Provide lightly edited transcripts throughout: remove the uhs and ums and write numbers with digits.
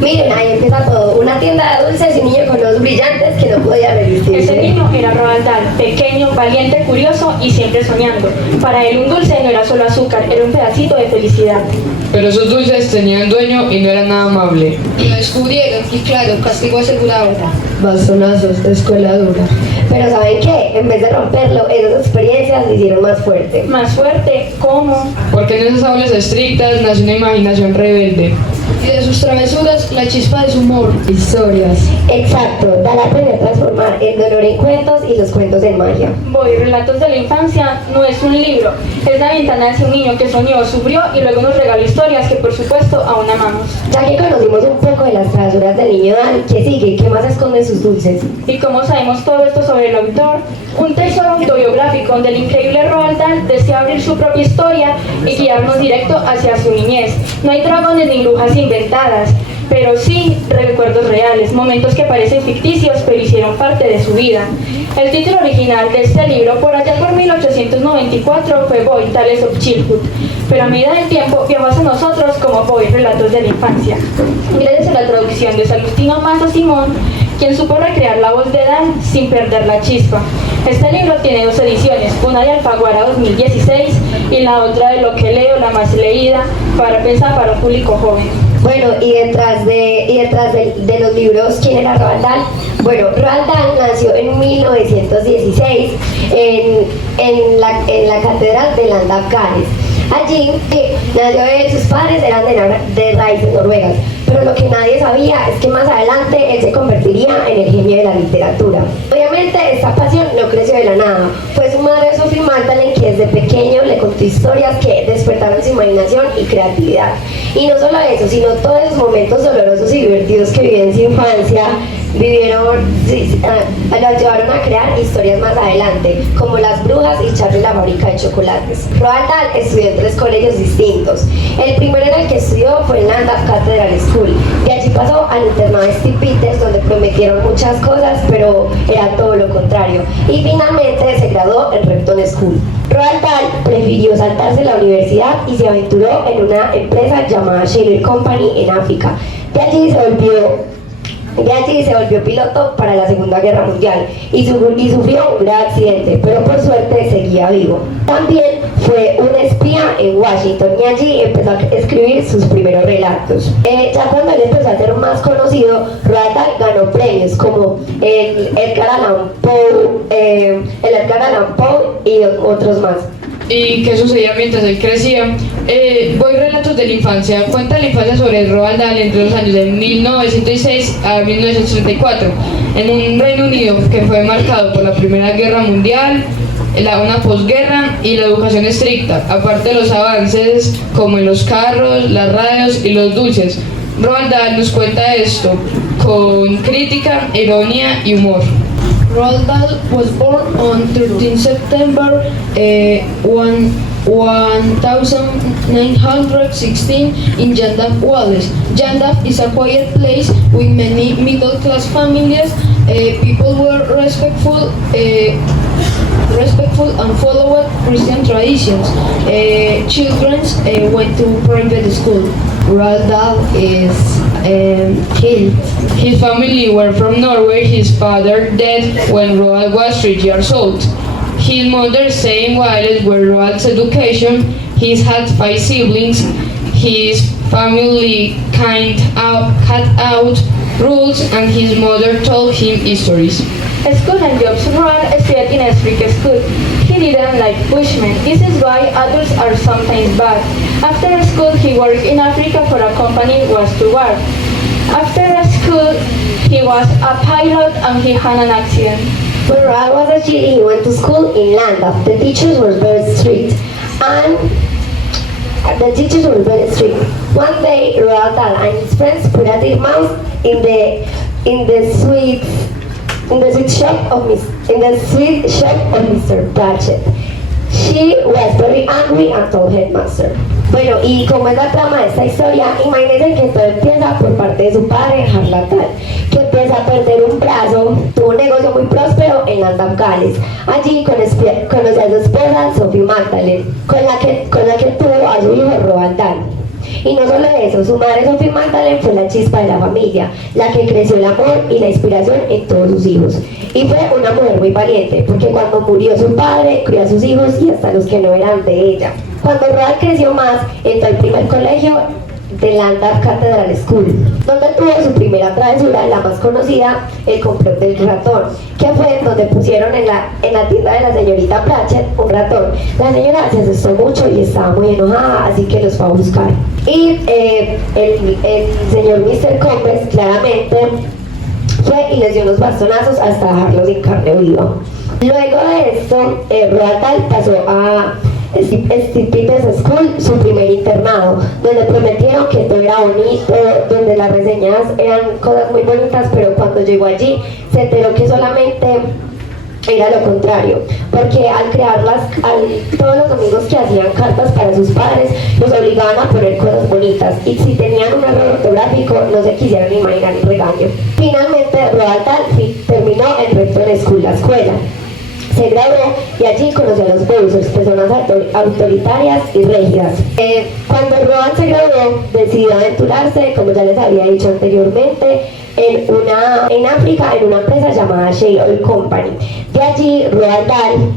Miren, ahí empieza todo. Una tienda de dulces y un niño con ojos brillantes que no podía resistirse. Ese niño era Roald Dahl, pequeño, valiente, curioso y siempre soñando. Para él un dulce no era solo azúcar, era un pedacito de felicidad. Pero esos dulces tenían dueño y no eran nada amable. Y lo descubrieron, y claro, castigo asegurado. Bastonazos, escuela dura. Pero ¿saben qué? En vez de romperlo, esas experiencias le hicieron más fuerte. Más fuerte, ¿cómo? Porque en esas aulas estrictas nació una imaginación rebelde. Y de sus travesuras, la chispa de su humor. Historias. Exacto, Dahl aprendió a transformar el dolor en cuentos y los cuentos en magia. Boy, Relatos de la Infancia no es un libro, es la ventana hacia un niño que soñó, sufrió y luego nos regaló historias que por supuesto aún amamos. Ya que conocimos un poco de las travesuras del niño Dahl, ¿qué sigue? ¿Qué más esconde sus dulces? ¿Y cómo sabemos todo esto sobre el autor? Un tesoro autobiográfico donde el increíble Roald Dahl desea abrir su propia historia y guiarnos directo hacia su niñez. No hay dragones ni brujas inventadas, pero sí recuerdos reales, momentos que parecen ficticios pero hicieron parte de su vida. El título original de este libro, por allá por 1894, fue Boy, Tales of Childhood, pero a medida del tiempo viajó hacia nosotros como Boy, Relatos de la Infancia. Gracias a la traducción de Salustino Mazo Simón, quien supo recrear la voz de Dahl sin perder la chispa. Este libro tiene dos ediciones, una de Alfaguara 2016 y la otra de Lo que leo, la más leída, para pensar para un público joven. Bueno, y detrás de los libros, ¿quién era Roald Dahl? Bueno, Roald Dahl nació en 1916 en la Catedral de Landafgares. Allí nació él, sus padres eran de raíces noruegas, pero lo que nadie sabía es que más adelante él se convertiría en el genio de la literatura. Obviamente esta pasión no creció de la nada, fue su madre Sophie Magdalene que desde pequeño le contó historias que despertaron su imaginación y creatividad. Y no solo eso, sino todos esos momentos dolorosos y divertidos que vivió en su infancia, lo llevaron a crear historias más adelante, como Las Brujas y Charlie la fábrica de chocolates. Roald Dahl estudió en 3 colegios distintos. El primero en el que estudió fue en Landaf Cathedral School. De allí pasó al internado St. Peter's, donde prometieron muchas cosas, pero era todo lo contrario. Y finalmente se graduó en Repton School. Roald Dahl prefirió saltarse la universidad y se aventuró en una empresa llamada Shell Company en África. De allí se volvió piloto para la Segunda Guerra Mundial y sufrió un gran accidente, pero por suerte seguía vivo. También fue un espía en Washington y allí empezó a escribir sus primeros relatos. Ya cuando él empezó a ser más conocido, Roald Dahl ganó premios como el Edgar Allan Poe y otros más. ¿Y qué sucedía mientras él crecía? Voy Relatos de la Infancia. Cuenta la infancia sobre Roald Dahl entre los años de 1906 a 1934, en un Reino Unido que fue marcado por la Primera Guerra Mundial, una posguerra y la educación estricta, aparte de los avances como en los carros, las radios y los dulces. Roald Dahl nos cuenta esto con crítica, ironía y humor. Roald Dahl was born on 13 September 1916 in Llandaff, Wales. Llandaff is a quiet place with many middle-class families. People were respectful and followed Christian traditions. Children went to private school. Roald Dahl is killed. His family were from Norway. His father died when Roald was 3 years old. His mother stayed in Wales where Roald's education. He had 5 siblings. His family cut out rules and his mother told him histories. School and jobs. Roald studied in a strict school. He didn't like Bushmen. This is why adults are sometimes bad. After school, he worked in Africa for a company was to work. After school, he was a pilot and he had an accident. When Roald was a kid, he went to school in Landaf. The teachers were very strict. One day, Roald Dahl and his friends put a dead mouse in the sweet shop of Mr. Pratchett. She was very angry and told headmaster. Bueno, y como es la trama de esta historia, imagínense que todo empieza por parte de su padre, Roald Dahl, que empieza a perder un brazo, tuvo un negocio muy próspero en Landaf, Gales. Allí conoció a su esposa, Sophie Magdalene, con la que tuvo a su hijo Roald Dahl. Y no solo eso, su madre Sophie Magdalene fue la chispa de la familia, la que creció el amor y la inspiración en todos sus hijos. Y fue una mujer muy valiente, porque cuando murió su padre, crió a sus hijos y hasta los que no eran de ella. Cuando Roald creció más, entró al primer colegio de Llandaff Cathedral School, donde tuvo su primera travesura, la más conocida, el complot del ratón, que fue donde pusieron en la tienda de la señorita Pratchett un ratón. La señora se asustó mucho y estaba muy enojada, así que los fue a buscar. Y el señor Mr. Combs claramente fue y les dio unos bastonazos hasta dejarlos en carne viva. Luego de esto, Roald Dahl pasó a St. Peter's School, su primer internado, donde prometieron que todo era bonito, donde las reseñas eran cosas muy bonitas, pero cuando llegó allí se enteró que solamente era lo contrario, porque al todos los amigos que hacían cartas para sus padres los obligaban a poner cosas bonitas, y si tenían un error ortográfico no se quisieran imaginar el regaño. Finalmente Roald Dahl terminó en Repton School, la escuela. Se graduó y allí conoció a los Bowsers, personas autoritarias y rígidas. Cuando Roald se graduó, decidió aventurarse, como ya les había dicho anteriormente, en África, en una empresa llamada Shell Oil Company. De allí, Roald Dahl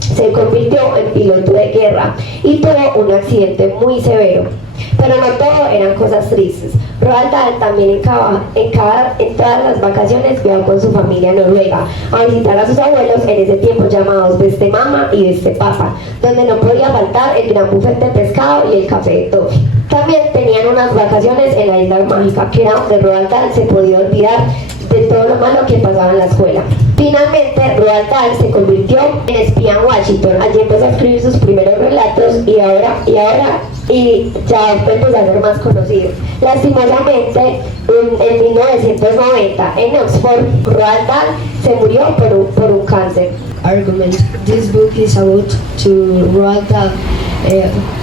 se convirtió en piloto de guerra y tuvo un accidente muy severo. Pero no todo eran cosas tristes. Roald Dahl también en todas las vacaciones viajó con su familia a Noruega a visitar a sus abuelos, en ese tiempo llamados Beste Mama y Beste Papa, donde no podía faltar el gran buffet de pescado y el café de toffee. También tenían unas vacaciones en la isla mágica, que era donde Roald Dahl se podía olvidar de todo lo malo que pasaba en la escuela. Finalmente, Roald Dahl se convirtió en espía en Washington. Allí empezó a escribir sus primeros relatos y ya empezó a ser más conocido. Lastimosamente, en 1990, en Oxford, Roald Dahl se murió por un cáncer. Argument. This book is about to Roald Dahl.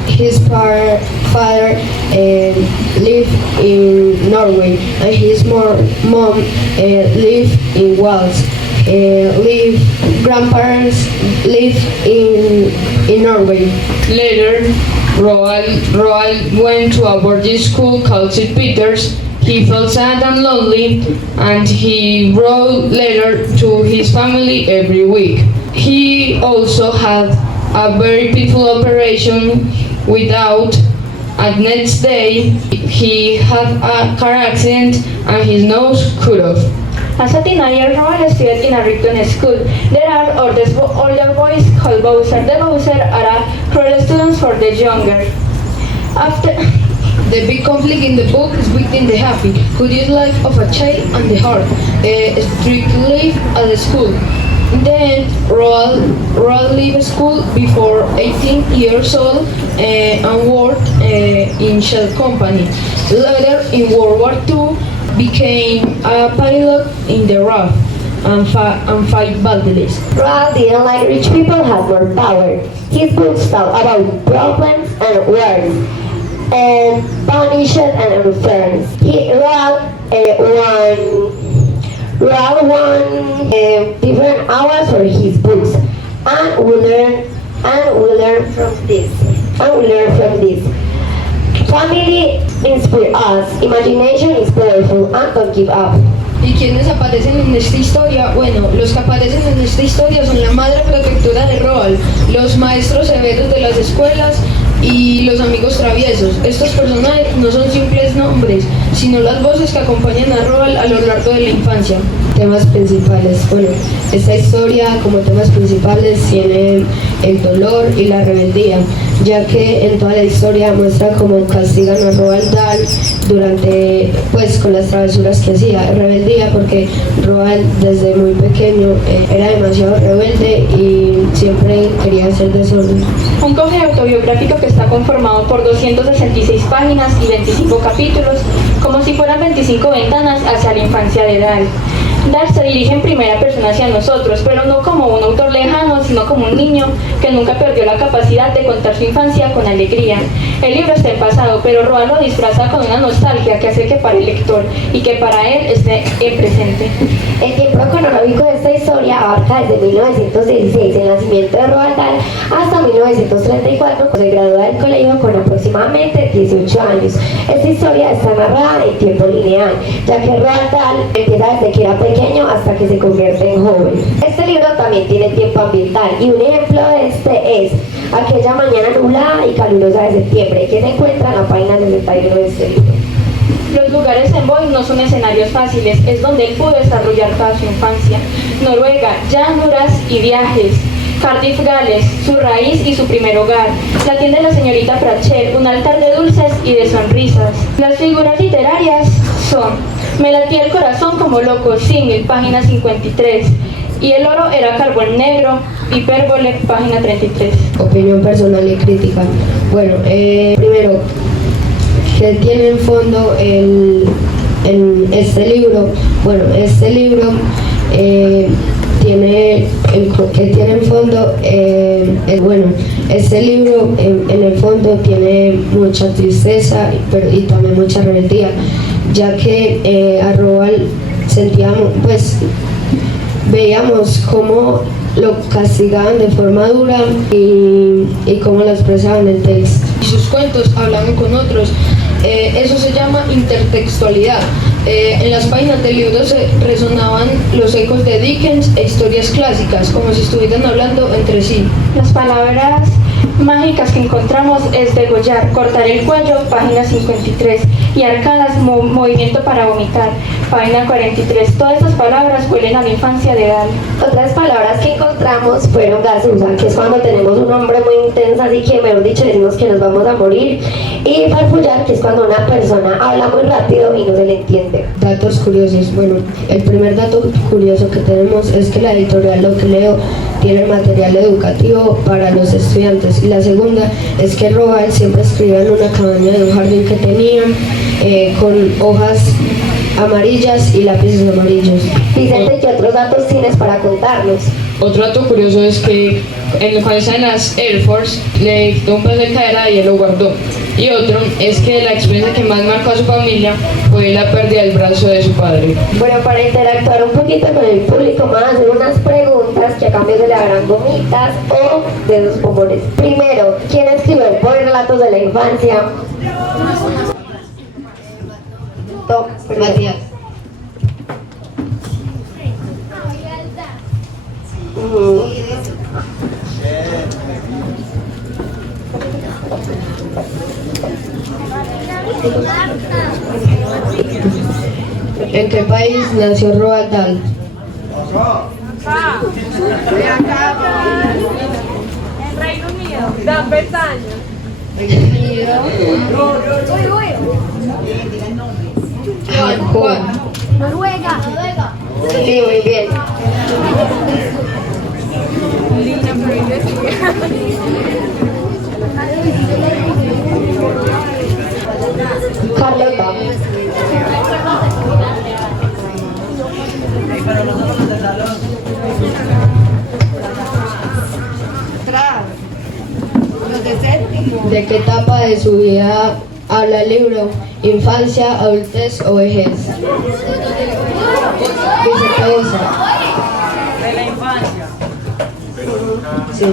His father lived in Norway, and his mom lived in Wales. Grandparents lived in Norway. Later, Roald went to a boarding school called St. Peter's. He felt sad and lonely, and he wrote letters to his family every week. He also had a very painful operation without. And next day, he had a car accident and his nose cut off. As a teenager, Roald studied in a Repton school. There are older boys called Bowser. The Bowser are cruel students for the younger. After The big conflict in the book is between the happy, who is life of a child, and the hard, strict life at the school. Then Roald left school before 18 years old and worked in Shell Company. Later, in World War II, became a pilot in the RAF and fight battles. Roald didn't like rich people had more power. His books talk about problems and wars, and punishment and returns. Roald won different awards for his books, and we learn from this. Family inspire us, imagination is powerful, and don't give up. ¿Y quiénes aparecen en esta historia? Bueno, los que aparecen en esta historia son la madre protectora de Roald, los maestros severos de las escuelas y los amigos traviesos. Estos personajes no son simples nombres, sino las voces que acompañan a Roald a lo largo de la infancia. Temas principales. Bueno, esta historia como temas principales tiene el dolor y la rebeldía, ya que en toda la historia muestra cómo castigan a Roald Dahl con las travesuras que hacía. Rebeldía porque Roald desde muy pequeño era demasiado rebelde y siempre quería hacer desorden. Un cómic autobiográfico que está conformado por 266 páginas y 25 capítulos, como si fueran 25 ventanas hacia la infancia de Dahl. Dahl se dirige en primera persona hacia nosotros, pero no como un autor lejano, sino como un niño que nunca perdió la capacidad de contar su infancia con alegría. El libro está en pasado, pero Roald lo disfraza con una nostalgia que hace que para el lector y que para él esté en presente. El tiempo cronológico de esta historia abarca desde 1916, el nacimiento de Roald Dahl, hasta 1934, cuando se gradúa del colegio con aproximadamente 18 años. Esta historia está narrada en tiempo lineal, ya que Roald Dahl empieza desde que era pequeño hasta que se convierte en joven. Este libro también tiene tiempo ambiental y un ejemplo de este es aquella mañana nublada y calurosa de septiembre, que se encuentra en la página 61 de este libro. Los lugares en Boy no son escenarios fáciles, es donde él pudo desarrollar toda su infancia. Noruega, llanuras y viajes. Cardiff, Gales, su raíz y su primer hogar. La tienda de la señorita Pratchett, un altar de dulces y de sonrisas. Las figuras literarias son Me latía el corazón como loco, Single, página 53. Y el oro era carbón negro, Hipérbole, página 33. Opinión personal y crítica. Bueno, primero, ¿qué tiene en fondo en este libro? Bueno, este libro tiene en fondo, bueno, este libro en el fondo tiene mucha tristeza y también mucha rebeldía, ya que a Roald sentíamos, pues, veíamos cómo lo castigaban de forma dura y cómo lo expresaban en el texto. Y sus cuentos hablaban con otros. Eso se llama intertextualidad. En las páginas del libro se resonaban los ecos de Dickens e historias clásicas, como si estuvieran hablando entre sí. Las palabras mágicas que encontramos es degollar, cortar el cuello, página 53, y arcadas, movimiento para vomitar, página 43. Todas estas palabras huelen a la infancia de Dahl. Otras palabras que encontramos fueron gasusa, que es cuando tenemos un hombre muy intenso, así que mejor dicho decimos que nos vamos a morir, y farfullar, que es cuando una persona habla muy rápido y no se le entiende. Datos curiosos. Bueno, el primer dato curioso que tenemos es que la editorial Lo que Leo tiene material educativo para los estudiantes, y la segunda es que Roald siempre escribía en una cabaña de un jardín que tenían con hojas amarillas y lápices amarillos. Vicente, ¿qué otros datos tienes para contarnos? Otro dato curioso es que cuando estaba en las Air Force le quitó un pedazo de cadera y él lo guardó. Y otro es que la experiencia que más marcó a su familia fue la pérdida del brazo de su padre. Bueno, para interactuar un poquito con el público, vamos a hacer unas preguntas que a cambio se le harán gomitas o dedos pomores. Primero, ¿quién escribió por relatos de la infancia? Matías. ¿En qué país nació Roald Dahl? En Reino Unido, Gran Bretaña. Noruega. Sí, muy bien. Carlota. ¿De qué etapa de su vida habla el libro? ¿Infancia, adultez o vejez? Vicente Bosa. De la infancia. Sí.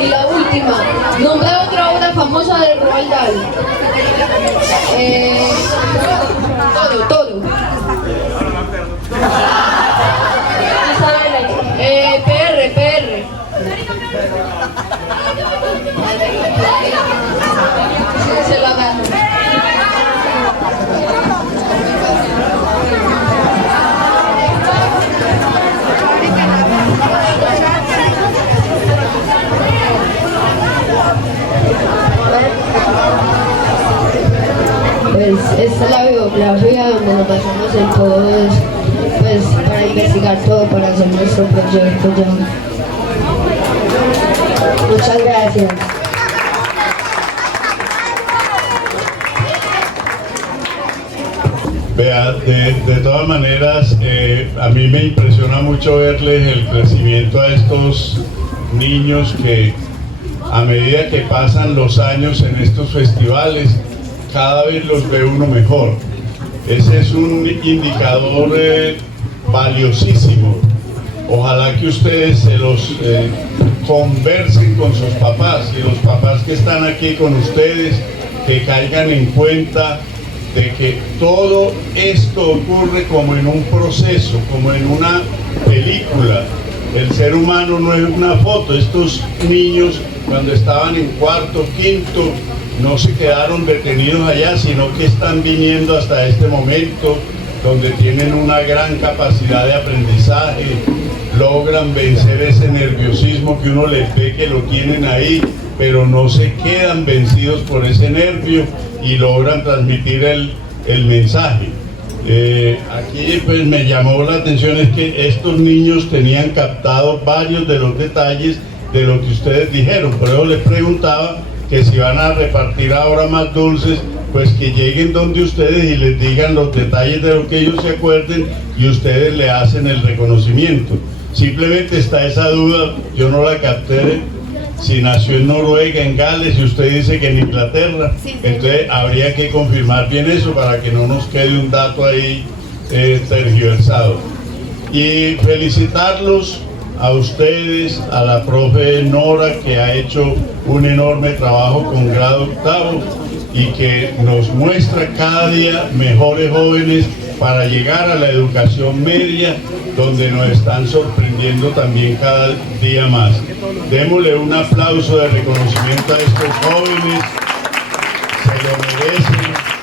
Y la última, nombra otra obra famosa de Roald Dahl. Todo. PR. Se lo agarro. Pues esta es la bibliografía donde nos basamos en todos, pues para investigar todo, para hacer nuestro proyecto ya. Muchas gracias. Vea, de todas maneras, a mí me impresiona mucho verles el crecimiento a estos niños que a medida que pasan los años en estos festivales, cada vez los ve uno mejor. Ese es un indicador valiosísimo. Ojalá que ustedes se los conversen con sus papás y los papás que están aquí con ustedes, que caigan en cuenta de que todo esto ocurre como en un proceso, como en una película. El ser humano no es una foto. Estos niños, cuando estaban en cuarto, quinto, no se quedaron detenidos allá, sino que están viniendo hasta este momento, donde tienen una gran capacidad de aprendizaje, logran vencer ese nerviosismo que uno les ve que lo tienen ahí, pero no se quedan vencidos por ese nervio y logran transmitir el mensaje. Aquí pues me llamó la atención es que estos niños tenían captado varios de los detalles de lo que ustedes dijeron, por eso les preguntaba que si van a repartir ahora más dulces, pues que lleguen donde ustedes y les digan los detalles de lo que ellos se acuerden y ustedes le hacen el reconocimiento. Simplemente está esa duda, yo no la capté, si nació en Noruega, en Gales, y usted dice que en Inglaterra, entonces habría que confirmar bien eso para que no nos quede un dato ahí tergiversado. Y felicitarlos a ustedes, a la profe Nora, que ha hecho un enorme trabajo con grado octavo y que nos muestra cada día mejores jóvenes para llegar a la educación media, donde nos están sorprendiendo también cada día más. Démosle un aplauso de reconocimiento a estos jóvenes, se lo merecen.